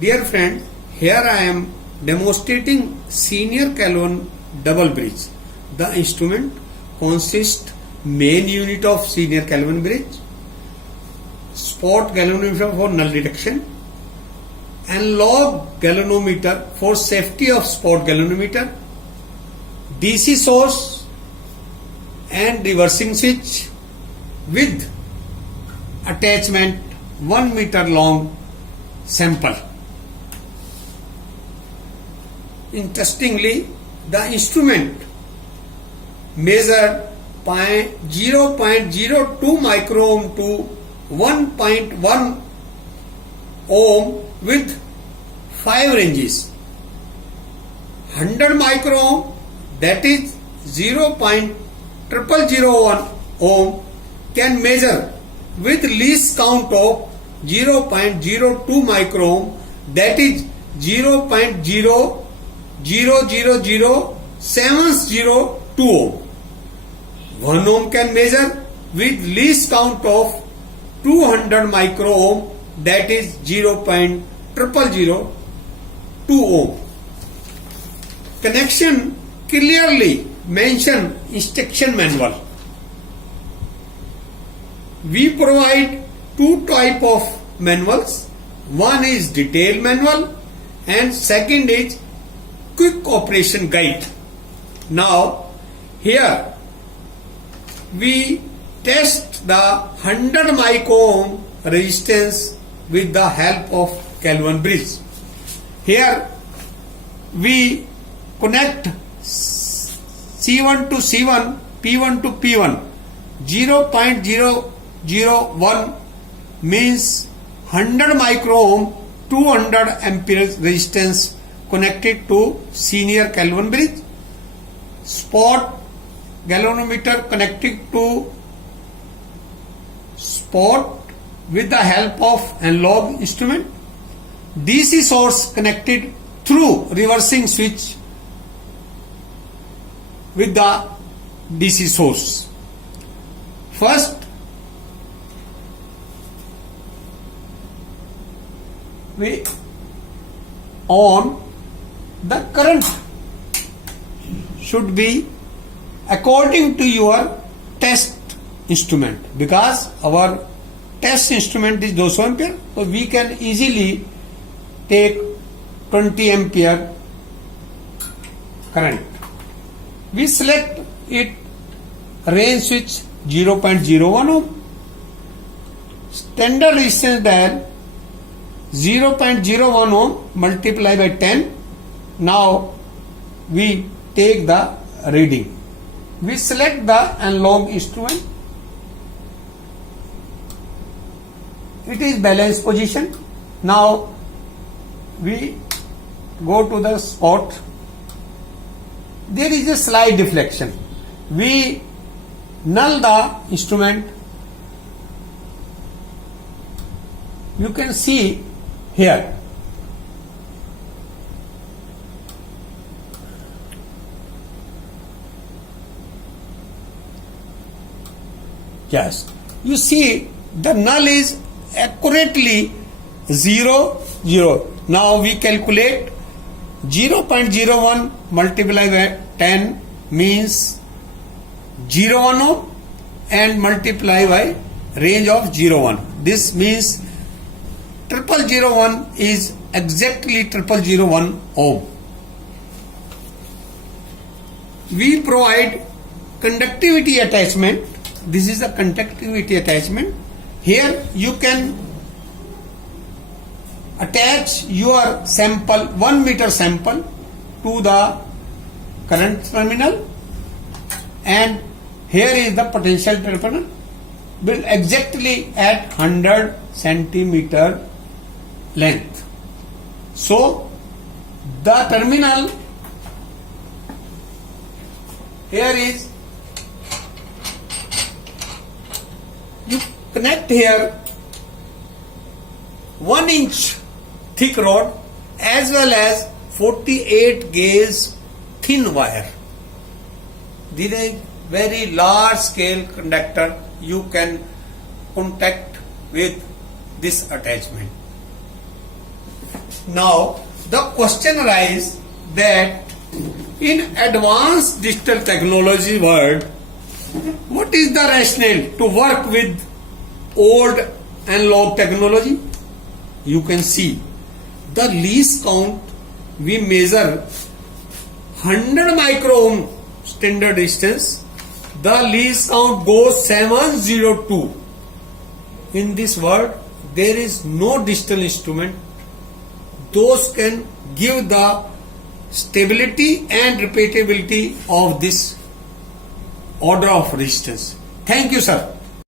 Dear friend, here I am demonstrating senior Kelvin double bridge. The instrument consists main unit of senior Kelvin bridge, spot galvanometer for null detection, analog galvanometer for safety of spot galvanometer, DC source and reversing switch with attachment 1 meter long sample. Interestingly, the instrument measured 0.02 micro-ohm to 1.1 ohm with 5 ranges. 100 micro-ohm, that is 0.0001 ohm, can measure with least count of 0.02 micro-ohm, that is 0.000702 ohm. 1 ohm can measure with least count of 200 micro-ohm, that is 0.0002 ohm. Connection clearly mention instruction manual. We provide two type of manuals. One is detailed manual and second is quick operation guide. Now here we test the 100 micro-ohm resistance with the help of Kelvin bridge. Here we connect C1 to C1, P1 to P1. 0.001 means 100 micro-ohm, 200 amperes resistance connected to senior Kelvin bridge. Spot galvanometer connected to spot with the help of analog instrument. DC source connected through reversing switch with the DC source. First, we on the current should be according to your test instrument, because our test instrument is 200 ampere, so we can easily take 20 ampere current. We select it range switch 0.01 ohm, standard resistance dial 0.01 ohm multiply by 10. Now we take the reading. We select the analog instrument. It is balanced position. Now we go to the spot. There is a slight deflection. We null the instrument. You can see here. Yes, you see the null is accurately 0, 0. Now we calculate 0.01 multiplied by 10 means 0.1 ohm and multiply by range of 0.1. This means 0001 is exactly 0001 ohm. We provide conductivity attachment. This is a conductivity attachment. Here you can attach your sample, 1 meter sample, to the current terminal, and here is the potential terminal, will exactly at 100 centimeter length. So the terminal here is, you connect here 1 inch thick rod as well as 48 gauge thin wire. This is very large scale conductor. You can contact with this attachment. Now the question arises that in advanced digital technology world, what is the rationale to work with old analog technology? You can see the least count we measure 100 micro-ohm standard distance. The least count goes 702. In this world, there is no digital instrument those can give the stability and repeatability of this order of resistance. Thank you, sir.